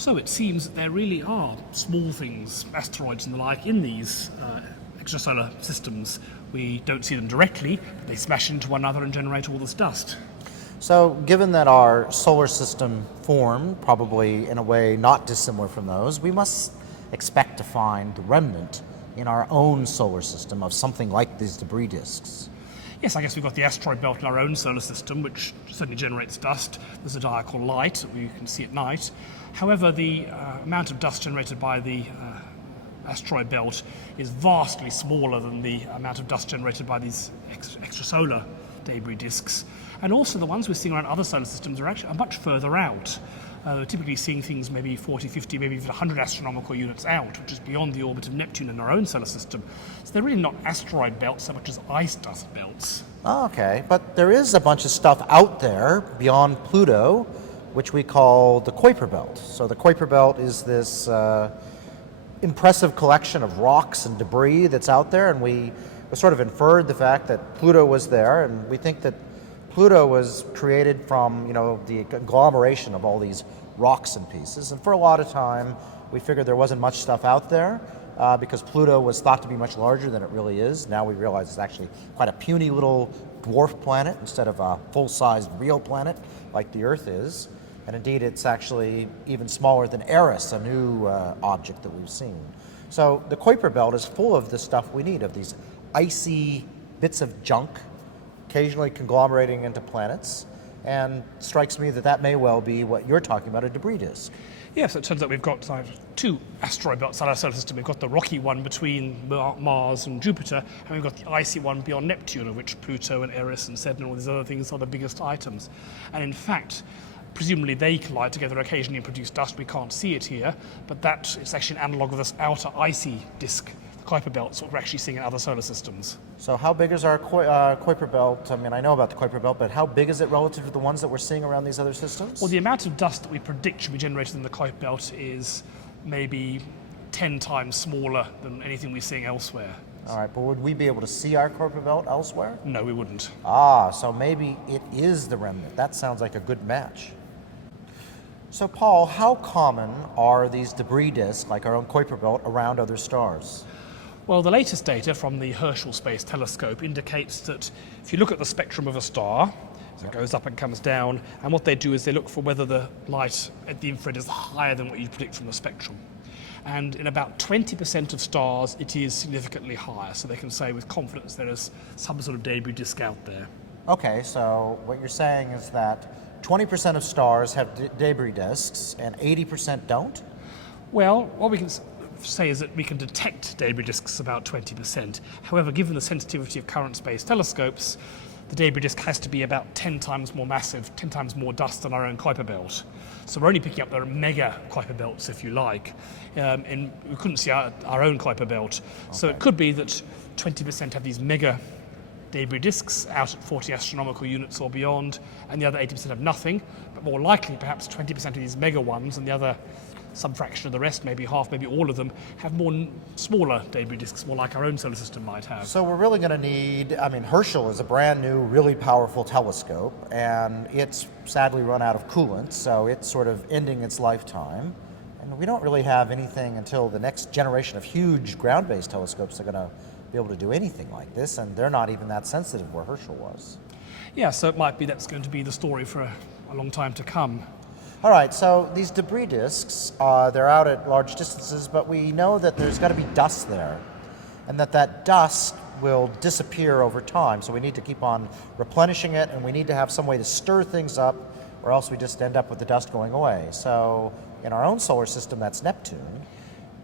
So it seems that there really are small things, asteroids and the like, in these extrasolar systems. We don't see them directly, but they smash into one another and generate all this dust. So given that our solar system formed probably in a way not dissimilar from those, we must expect to find the remnant in our own solar system of something like these debris disks. Yes, I guess we've got the asteroid belt in our own solar system, which certainly generates dust. There's a dye called light that we can see at night. However, the amount of dust generated by the asteroid belt is vastly smaller than the amount of dust generated by these extrasolar debris disks. And also the ones we're seeing around other solar systems are much further out. We're typically seeing things maybe 40, 50, maybe even 100 astronomical units out, which is beyond the orbit of Neptune in our own solar system. So they're really not asteroid belts so much as ice dust belts. Oh, okay, but there is a bunch of stuff out there beyond Pluto, which we call the Kuiper Belt. So the Kuiper Belt is this impressive collection of rocks and debris that's out there, and we sort of inferred the fact that Pluto was there, and we think that Pluto was created from, the agglomeration of all these rocks and pieces. And for a lot of time, we figured there wasn't much stuff out there because Pluto was thought to be much larger than it really is. Now we realize it's actually quite a puny little dwarf planet instead of a full-sized real planet like the Earth is. And indeed, it's actually even smaller than Eris, a new object that we've seen. So the Kuiper Belt is full of the stuff we need, of these icy bits of junk, occasionally conglomerating into planets, and strikes me that that may well be what you're talking about, a debris disk. Yes, it turns out we've got two asteroid belts in our solar system. We've got the rocky one between Mars and Jupiter, and we've got the icy one beyond Neptune, of which Pluto and Eris and Saturn and all these other things are the biggest items. And in fact, presumably they collide together occasionally and produce dust. We can't see it here, but that is actually an analogue of this outer icy disk, the Kuiper Belt, what we're actually seeing in other solar systems. So how big is our Kuiper Belt? I mean, I know about the Kuiper Belt, but how big is it relative to the ones that we're seeing around these other systems? Well, the amount of dust that we predict should be generated in the Kuiper Belt is maybe 10 times smaller than anything we're seeing elsewhere. All right, but would we be able to see our Kuiper Belt elsewhere? No, we wouldn't. So maybe it is the remnant. That sounds like a good match. So Paul, how common are these debris disks, like our own Kuiper Belt, around other stars? Well, the latest data from the Herschel Space Telescope indicates that if you look at the spectrum of a star, so it goes up and comes down, and what they do is they look for whether the light at the infrared is higher than what you predict from the spectrum. And in about 20% of stars, it is significantly higher, so they can say with confidence there is some sort of debris disk out there. Okay, so what you're saying is that 20% of stars have debris disks and 80% don't? Well, what we can say is that we can detect debris disks about 20%. However, given the sensitivity of current space telescopes, the debris disk has to be about 10 times more massive, 10 times more dust than our own Kuiper Belt. So we're only picking up the mega Kuiper Belts, if you like, and we couldn't see our own Kuiper Belt. Okay. So it could be that 20% have these mega debris disks out at 40 astronomical units or beyond, and the other 80% have nothing, but more likely perhaps 20% of these mega ones and the other some fraction of the rest, maybe half, maybe all of them, have more smaller debris disks, more like our own solar system might have. So we're really going to need, Herschel is a brand new, really powerful telescope, and it's sadly run out of coolant, so it's sort of ending its lifetime. And we don't really have anything until the next generation of huge ground-based telescopes that are going to be able to do anything like this, and they're not even that sensitive where Herschel was. Yeah, so it might be that's going to be the story for a long time to come. All right, so these debris disks, they're out at large distances, but we know that there's got to be dust there, and that dust will disappear over time, so we need to keep on replenishing it, and we need to have some way to stir things up, or else we just end up with the dust going away. So in our own solar system, that's Neptune.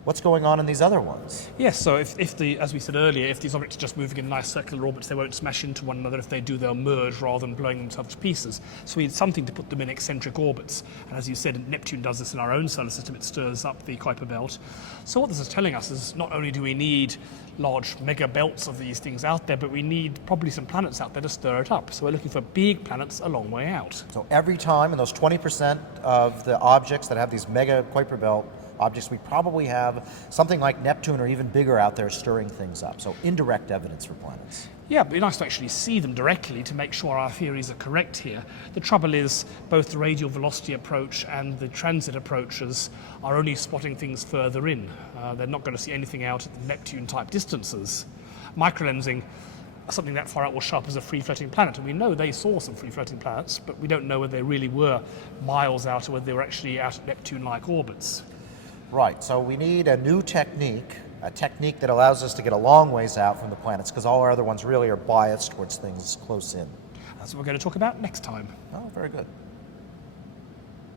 What's going on in these other ones? Yes, so if as we said earlier, if these objects are just moving in nice circular orbits, they won't smash into one another. If they do, they'll merge rather than blowing themselves to pieces. So we need something to put them in eccentric orbits. And as you said, Neptune does this in our own solar system. It stirs up the Kuiper Belt. So what this is telling us is not only do we need large mega belts of these things out there, but we need probably some planets out there to stir it up. So we're looking for big planets a long way out. So every time in those 20% of the objects that have these mega Kuiper Belt objects, we probably have something like Neptune or even bigger out there stirring things up. So indirect evidence for planets. Yeah, it'd be nice to actually see them directly to make sure our theories are correct here. The trouble is, both the radial velocity approach and the transit approaches are only spotting things further in. They're not going to see anything out at the Neptune-type distances. Microlensing, something that far out will show up as a free-floating planet, and we know they saw some free-floating planets, but we don't know whether they really were miles out or whether they were actually out at Neptune-like orbits. Right, so we need a new technique, a technique that allows us to get a long ways out from the planets, because all our other ones really are biased towards things close in. That's what we're going to talk about next time. Oh, very good.